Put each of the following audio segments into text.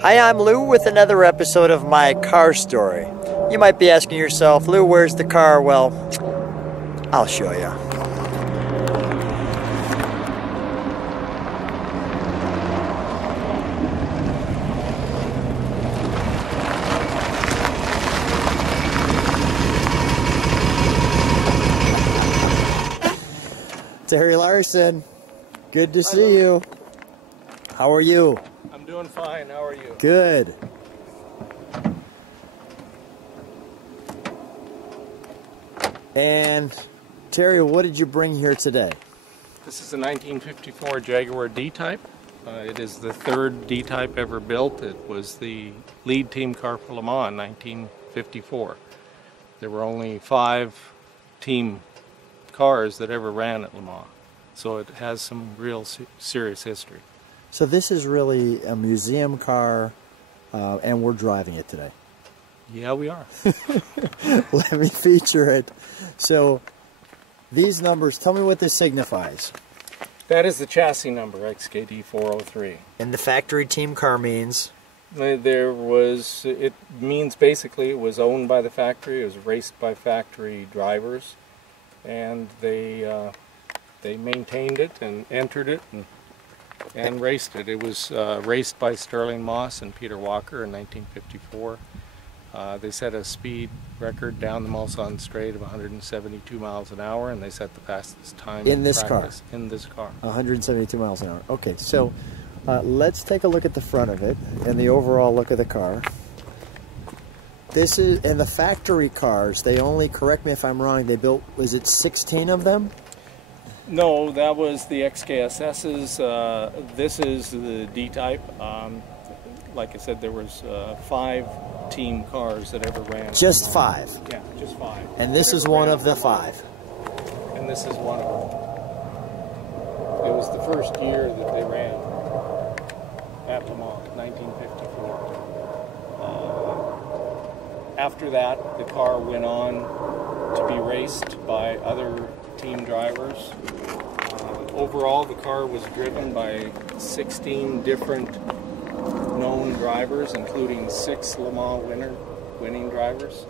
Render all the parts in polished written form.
Hi, I'm Lou with another episode of My Car Story. You might be asking yourself, Lou, where's the car? Well, I'll show you. Terry Larson, good to see you. How are you? I'm doing fine. How are you? Good. And Terry, what did you bring here today? This is a 1954 Jaguar D-Type. It is the third D-Type ever built. It was the lead team car for Le Mans in 1954. There were only 5 team cars that ever ran at Le Mans, so it has some real serious history. So this is really a museum car, and we're driving it today. Yeah, we are. Let me feature it. So these numbers, tell me what this signifies. That is the chassis number, XKD 403. And the factory team car means? It means basically it was owned by the factory. It was raced by factory drivers, and they maintained it and entered it and raced it. It was raced by Sterling Moss and Peter Walker in 1954. They set a speed record down the Mulsanne Straight of 172 miles an hour, and they set the fastest time in this car. In this car. 172 miles an hour. Okay, so let's take a look at the front of it and the overall look of the car. This is, and the factory cars, they only, correct me if I'm wrong, they built, was it 16 of them? No, that was the XKSS's. This is the D-Type. Like I said, there was 5 team cars that ever ran. Just 5? Yeah, just 5. And this is one of the 5? And this is one of them. It was the first year that they ran at Le Mans, 1954. After that, the car went on to be raced by other team drivers. Overall, the car was driven by 16 different known drivers, including 6 Le Mans winning drivers.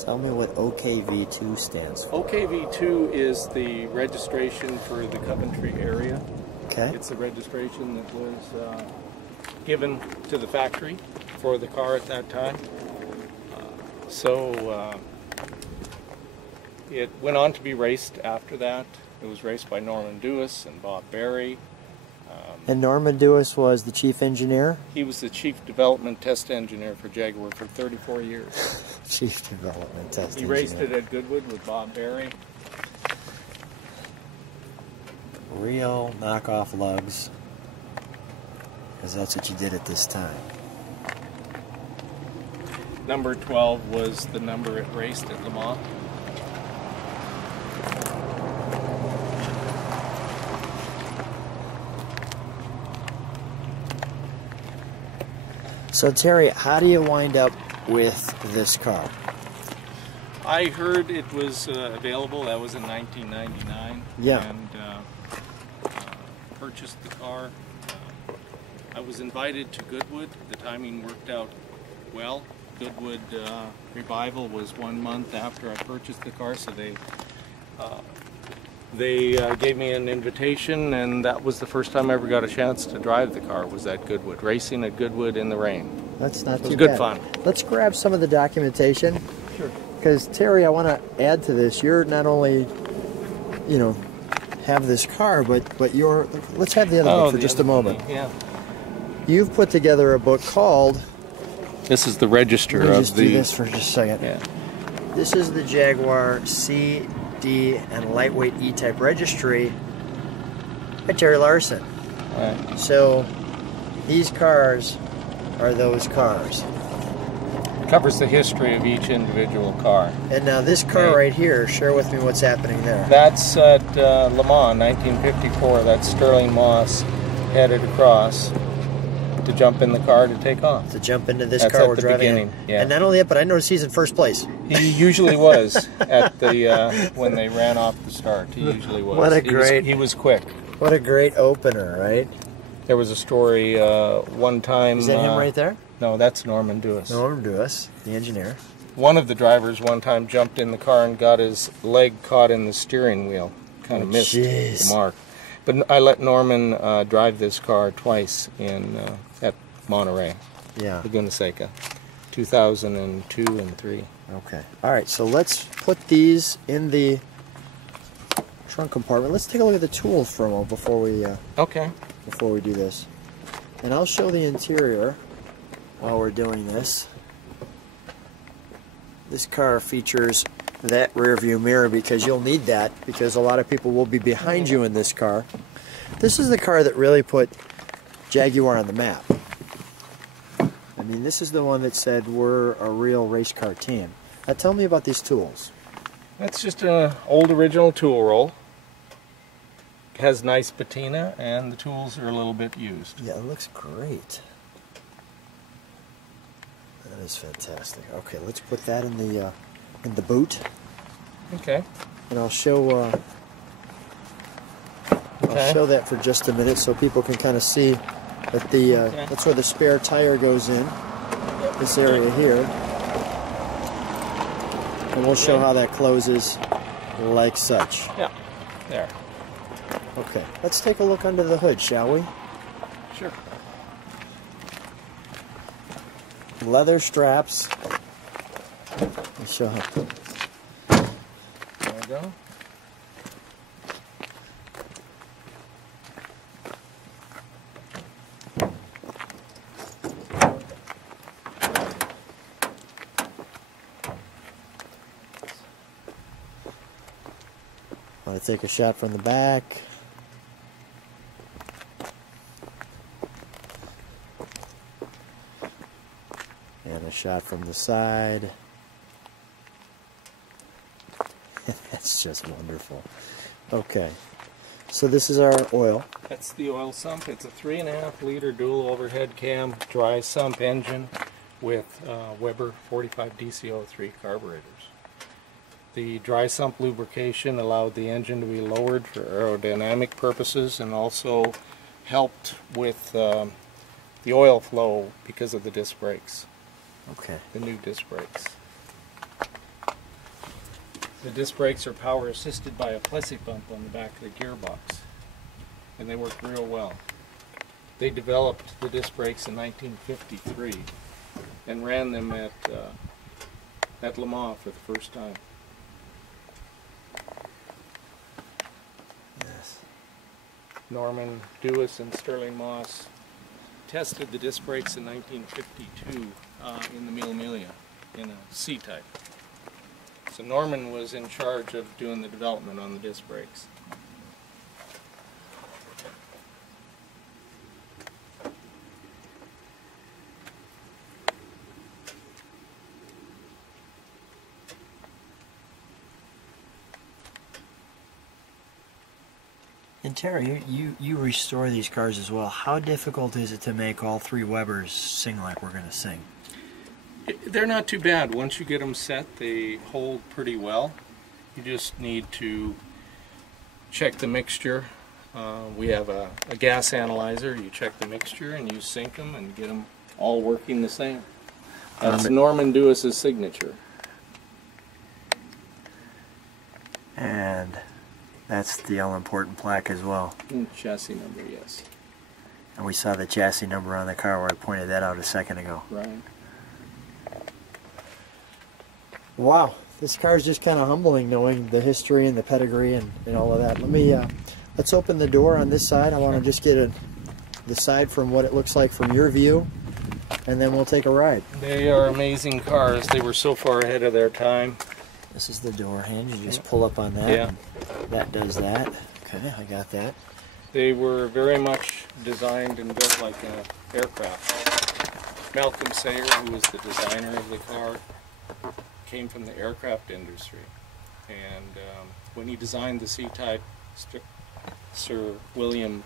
Tell me what OKV2 stands for. OKV2 is the registration for the Coventry area. Okay. It's the registration that was given to the factory for the car at that time. It went on to be raced after that. It was raced by Norman Dewis and Bob Berry. And Norman Dewis was the chief engineer? He was the chief development test engineer for Jaguar for 34 years. Chief development test engineer. He raced it at Goodwood with Bob Berry. Real knockoff lugs, because that's what you did at this time. Number 12 was the number it raced at Le Mans. So Terry, how do you wind up with this car? I heard it was available. That was in 1999. Yeah. And purchased the car. I was invited to Goodwood. The timing worked out well. Goodwood revival was 1 month after I purchased the car, so they gave me an invitation, and that was the first time I ever got a chance to drive the car, was at Goodwood, racing at Goodwood in the rain. That's not too bad. It was good fun. Let's grab some of the documentation. Sure. Because Terry, I want to add to this. You're not only, you know, have this car, but you're. Let's have the other book for just a moment. Yeah. You've put together a book called. This is the register Let me of just the. do this for just a second. Yeah. This is the Jaguar C, D, and lightweight E-Type registry by Terry Larson. Right. So these cars are those cars. It covers the history of each individual car. And now this car right here, share with me what's happening there. That's at Le Mans, 1954. That's Sterling Moss headed across to jump in the car to take off. To jump into this That's car at we're the driving beginning, in. yeah. And not only that, but I noticed he's in first place. He usually was at the when they ran off the start. He usually was. What a great... He was quick. What a great opener, right? There was a story one time... Is that him right there? No, that's Norman Dewis. Norman Dewis, the engineer. One of the drivers one time jumped in the car and got his leg caught in the steering wheel. Kind of missed the mark. But I let Norman drive this car twice at Monterey, Laguna Seca, 2002 and 3. Okay. All right, so let's put these in the trunk compartment. Let's take a look at the tools for a moment before we do this. And I'll show the interior while we're doing this. This car features that rear view mirror because you'll need that because a lot of people will be behind you in this car. This is the car that really put Jaguar on the map. I mean, this is the one that said we're a real race car team. Now tell me about these tools. That's just an old original tool roll. It has nice patina and the tools are a little bit used. Yeah, it looks great. That is fantastic. Okay, let's put that in the boot. Okay. And I'll show that for just a minute so people can kind of see that that's where the spare tire goes in. This area here. And we'll show how that closes like such. Yeah. There. Okay. Let's take a look under the hood, shall we? Sure. Leather straps. Let's show how. There we go. Want to take a shot from the back. And a shot from the side. That's just wonderful. Okay, so this is our oil. That's the oil sump. It's a 3.5 liter dual overhead cam dry sump engine with Weber 45 DC03 carburetors. The dry sump lubrication allowed the engine to be lowered for aerodynamic purposes and also helped with the oil flow because of the disc brakes. Okay. The new disc brakes. The disc brakes are power assisted by a Plessy pump on the back of the gearbox, and they work real well. They developed the disc brakes in 1953 and ran them at Le Mans for the first time. Yes. Norman Dewis and Sterling Moss tested the disc brakes in 1952 in the Mille Miglia in a C-type. So Norman was in charge of doing the development on the disc brakes. And Terry, you restore these cars as well. How difficult is it to make all three Webers sing like we're going to sing? They're not too bad. Once you get them set, they hold pretty well. You just need to check the mixture. We have a gas analyzer. You check the mixture and you sync them and get them all working the same. That's Norman Dewis's signature. And that's the all-important plaque as well. And chassis number, yes. And we saw the chassis number on the car where I pointed that out a second ago. Right. Wow, this car is just kind of humbling knowing the history and the pedigree and all of that. Let's open the door on this side. I want to just get the side from what it looks like from your view, and then we'll take a ride. They are amazing cars. They were so far ahead of their time. This is the door hinge. You just pull up on that. Yeah. And that does that. Okay, I got that. They were very much designed and built like an aircraft. Malcolm Sayer, who was the designer of the car, came from the aircraft industry. And when he designed the C-Type, Sir William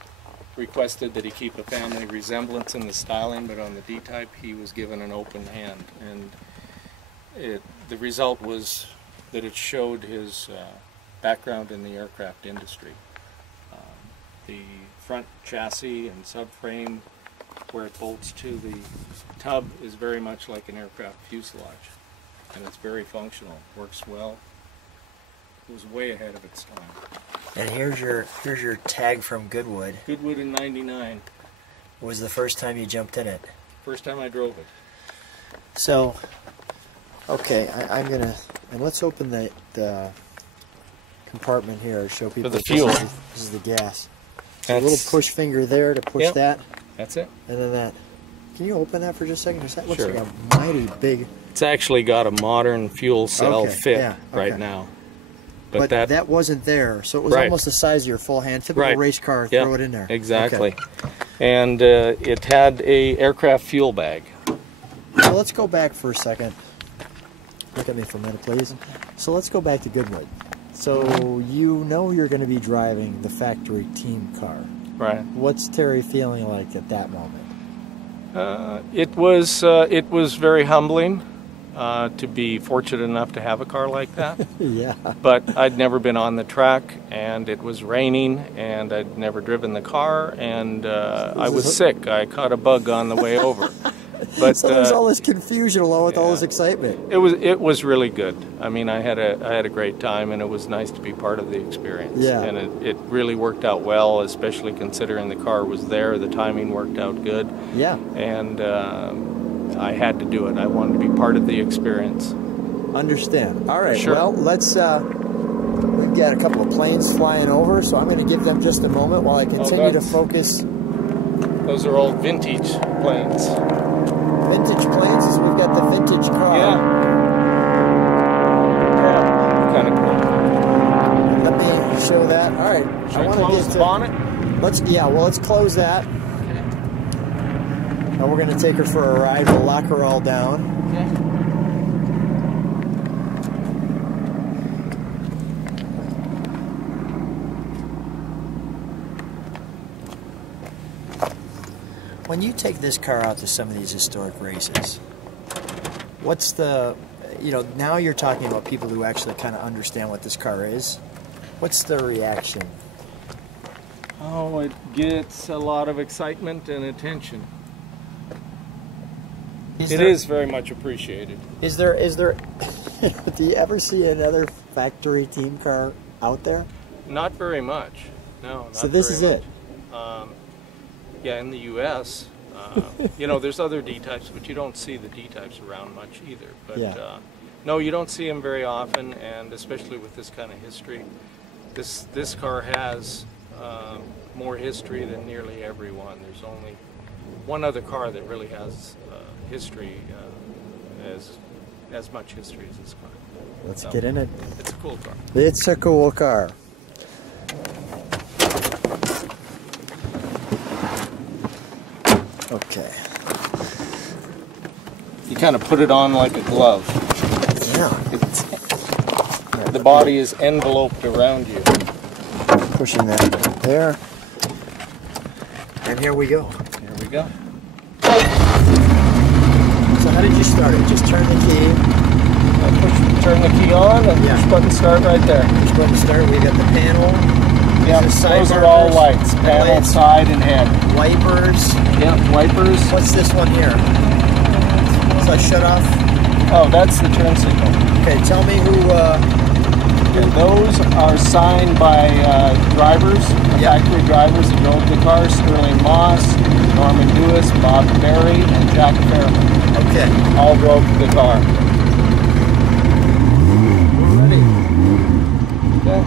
requested that he keep a family resemblance in the styling, but on the D-Type he was given an open hand. And the result was that it showed his background in the aircraft industry. The front chassis and subframe, where it bolts to the tub, is very much like an aircraft fuselage, and it's very functional, works well. It was way ahead of its time. And here's your tag from Goodwood. Goodwood in '99 was the first time you jumped in it. First time I drove it. So, okay, I'm gonna, and let's open the compartment here to show people for the fuel. This is the gas. So a little push finger there to push that. That's it. And then that. Can you open that for just a second? That looks Sure. like a mighty big. It's actually got a modern fuel cell fit right now. But that wasn't there, so it was almost the size of your full hand. Typical race car, throw it in there. Exactly. Okay. And it had a aircraft fuel bag. So let's go back for a second. Look at me for a minute, please. So let's go back to Goodwood. So you know you're going to be driving the factory team car. Right. What's Terry feeling like at that moment? It was very humbling to be fortunate enough to have a car like that. Yeah. But I'd never been on the track, and it was raining, and I'd never driven the car, and I was sick. I caught a bug on the way over. But so there was all this confusion along with all this excitement. It was really good. I mean, I had a great time, and it was nice to be part of the experience. Yeah. And it really worked out well, especially considering the car was there. The timing worked out good. Yeah. And I had to do it. I wanted to be part of the experience. Understand. All right. Sure. Well, let's. We've got a couple of planes flying over, so I'm going to give them just a moment while I continue to focus. Those are old vintage planes. Vintage planes is we've got the vintage car. Yeah. Yeah. Kind of cool. Let me show that. All right. Should I close the bonnet? Let's close that. Okay. And we're going to take her for a ride. We'll lock her all down. Okay. When you take this car out to some of these historic races, what's the, now you're talking about people who actually kind of understand what this car is. What's the reaction? Oh, it gets a lot of excitement and attention. It is very much appreciated. Is there, do you ever see another factory team car out there? Not very much, no. Not so this is it? Yeah, in the U.S., there's other D-types, but you don't see the D-types around much either. But no, you don't see them very often, and especially with this kind of history. This car has more history than nearly everyone. There's only one other car that really has history, as much history as this car. Let's get in it. It's a cool car. It's a cool car. Okay. You kind of put it on like a glove. Yeah. The body is enveloped around you. Pushing that there. And here we go. Here we go. So how did you start it? Just turn the key. Turn the key on and push button start right there. Push button start. We got the panel. Yeah, those are all lights. Panel, side, and head. Wipers. Yeah, wipers. What's this one here? So I shut off? Oh, that's the turn signal. Okay, tell me who... those are signed by drivers, factory drivers that drove the car. Sterling Moss, Norman Lewis, Bob Berry, and Jack Fairman. Okay. All drove the car. Ready? Okay.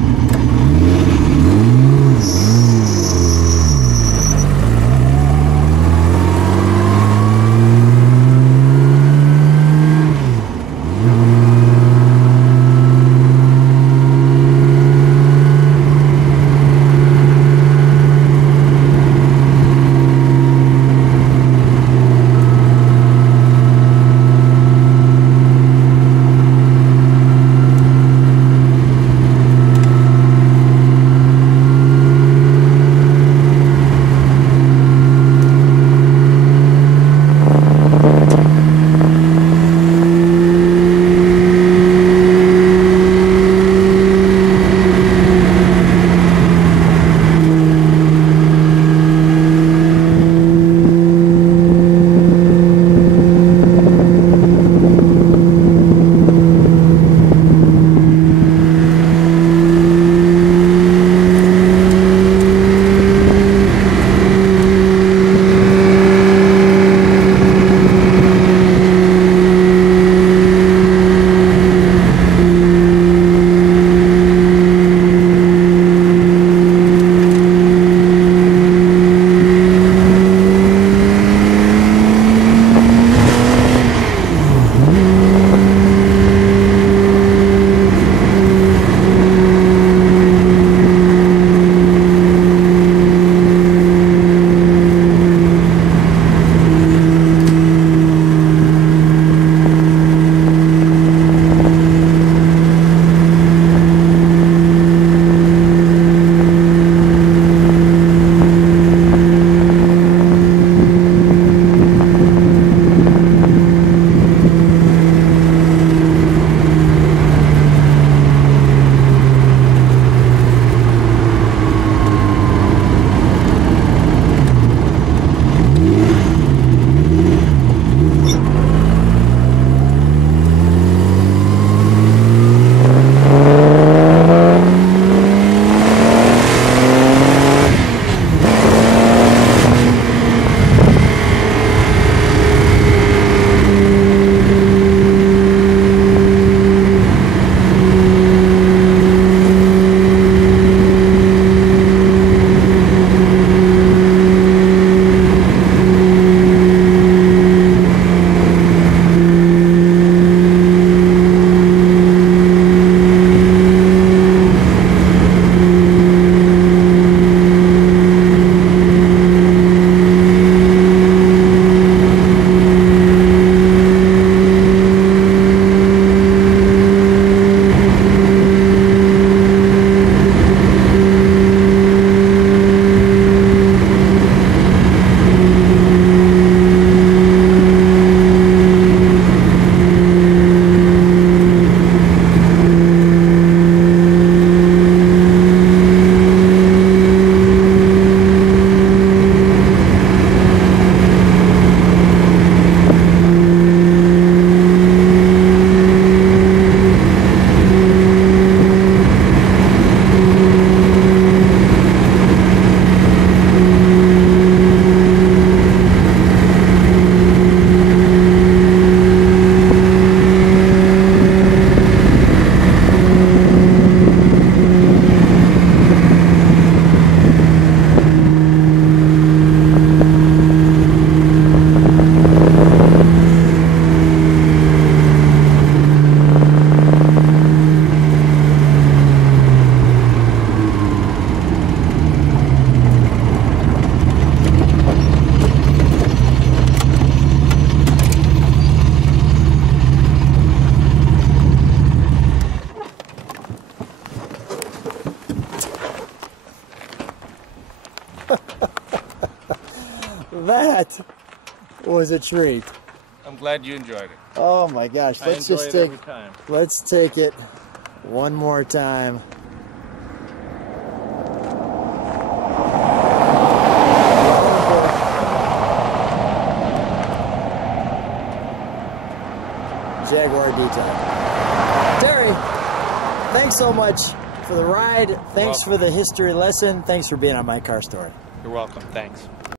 That was a treat. I'm glad you enjoyed it. Oh my gosh! Let's just take. Every time. Let's take it one more time. Jaguar D-Type. Terry, thanks so much for the ride. Thanks for the history lesson. Thanks for being on My Car Story. You're welcome. Thanks.